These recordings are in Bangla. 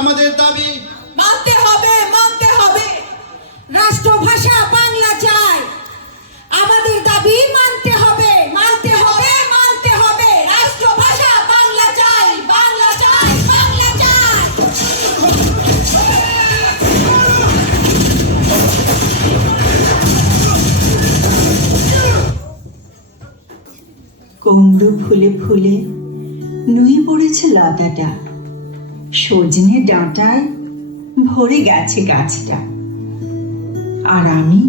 আমাদের দাবি মানতে হবে, মানতে হবে। রাষ্ট্রভাষা বাংলা চাই, আমাদের দাবি মানতে হবে, মানতে হবে, মানতে হবে। রাষ্ট্রভাষা বাংলা চাই, বাংলা চাই, বাংলা চাই। কুমড়ো ফুলে ফুলে নুয়ে পড়েছে লতাটা, সজনে ডাঁটায় ভরে গেছে গাছটা। আর আমি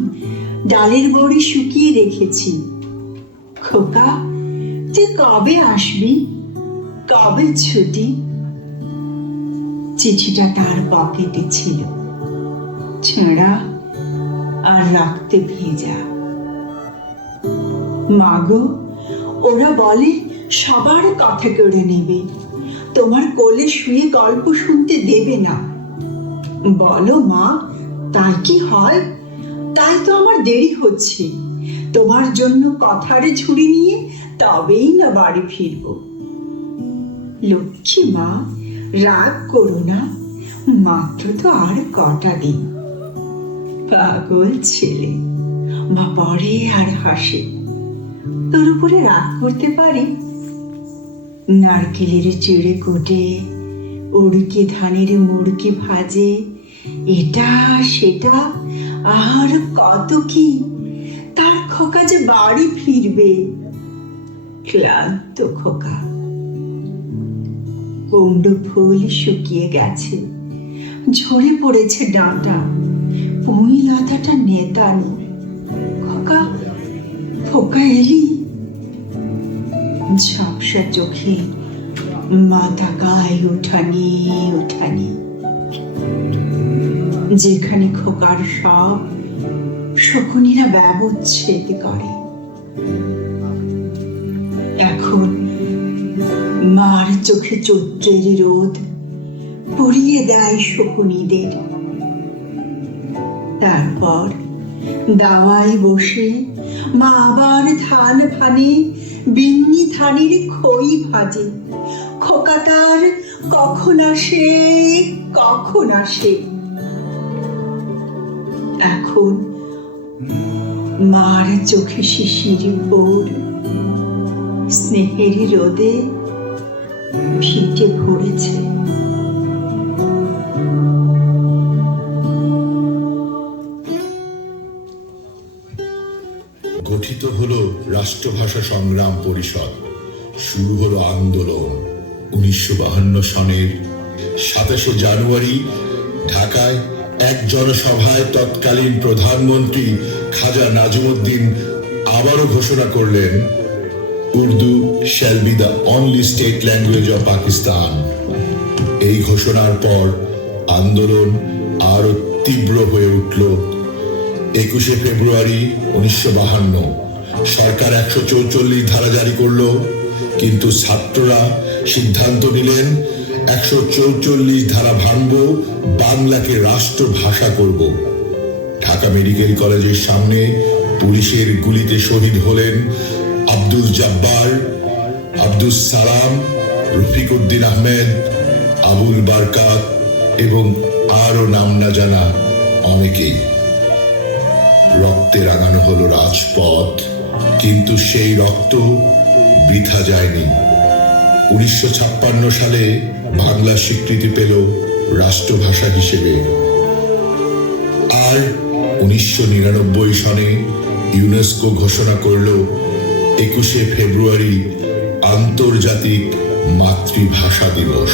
ডালের বড়ি শুকিয়ে রেখেছি। খোকা, তুই কবে আসবি, কবে ছুটি? চিঠিটা তার পকেটে ছিল, ছেঁড়া আর রক্তে ভেজা। মাগো, ওরা বলে সবার কথা কেড়ে নেবে, তোমার কোলে শুয়ে গল্প শুনতে দেবে না। বলো মা, তাই কি হয়? তাই তো আমার দেরি হচ্ছে। তোমার জন্য কথারে ঝুড়ি নিয়ে তবেই না বাড়ি ফিরব। লক্ষ্মী মা, রাগ করো না, মাত্র তো আর কটা দিন। পাগল ছেলে, মা পড়ে আর হাসে। তোর উপরে রাগ করতে পারি? নারকেলের চিড়ে কোটে, উড়কি ধানের মুড়কি ভাজে, এটা সেটা আর কত কি। তার খোকা যে বাড়ি ফিরবে, ক্লান্ত খোকা। কুমড়ো ফুল শুকিয়ে গেছে, ঝরে পড়েছে ডাঁটা, পুঁই লতাটা নেতানো। খোকা, খোকা এলি? ঝাপসা চোখে মাথা গায়ে উঠানি উঠানি। যেখানে খোকার সব শকুনিরা ব্যবচ্ছেদ করে। এখন মার চোখে চৈত্রের রোদ পুড়িয়ে দেয় শকুনিদের। তারপর দাওয়ায় বসে মা আবার ধান ফানে, বিন্নি ধানের খই ভাজে। খোকা তার কখন আসে, কখন আসে। এখন মার চোখে শিশির ভোর, স্নেহের রোদে ফিটে ভরেছে। গঠিত হলো রাষ্ট্রভাষা সংগ্রাম পরিষদ। শুরু হলো আন্দোলন। 1952 সনের 27 জানুয়ারি ঢাকায় এক জনসভায় তৎকালীন প্রধানমন্ত্রী খাজা নাজিমুদ্দিন আবারও ঘোষণা করলেন, Urdu shall be the only state language of Pakistan. এই ঘোষণার পর আন্দোলন আরো তীব্র হয়ে উঠল। 21 ফেব্রুয়ারি 1952 সরকার 144 ধারা জারি করলো, কিন্তু ছাত্ররা সিদ্ধান্ত নিলেন 144 ধারা ভাঙব, বাংলাকে রাষ্ট্রভাষা করব। ঢাকা মেডিকেল কলেজের সামনে পুলিশের গুলিতে শহীদ হলেন আব্দুল জব্বার, আব্দুল সালাম, রফিক উদ্দিন আহমেদ, আবুল বারকাত এবং আরো নাম না জানা অনেকেই। রক্তে রাঙানো হলো রাজপথ, কিন্তু সেই রক্ত বৃথা যায়নি। 1956 সালে বাংলা স্বীকৃতি পেল রাষ্ট্রভাষা হিসেবে। আর 1999 সনে ইউনেস্কো ঘোষণা করল 21 ফেব্রুয়ারি আন্তর্জাতিক মাতৃভাষা দিবস।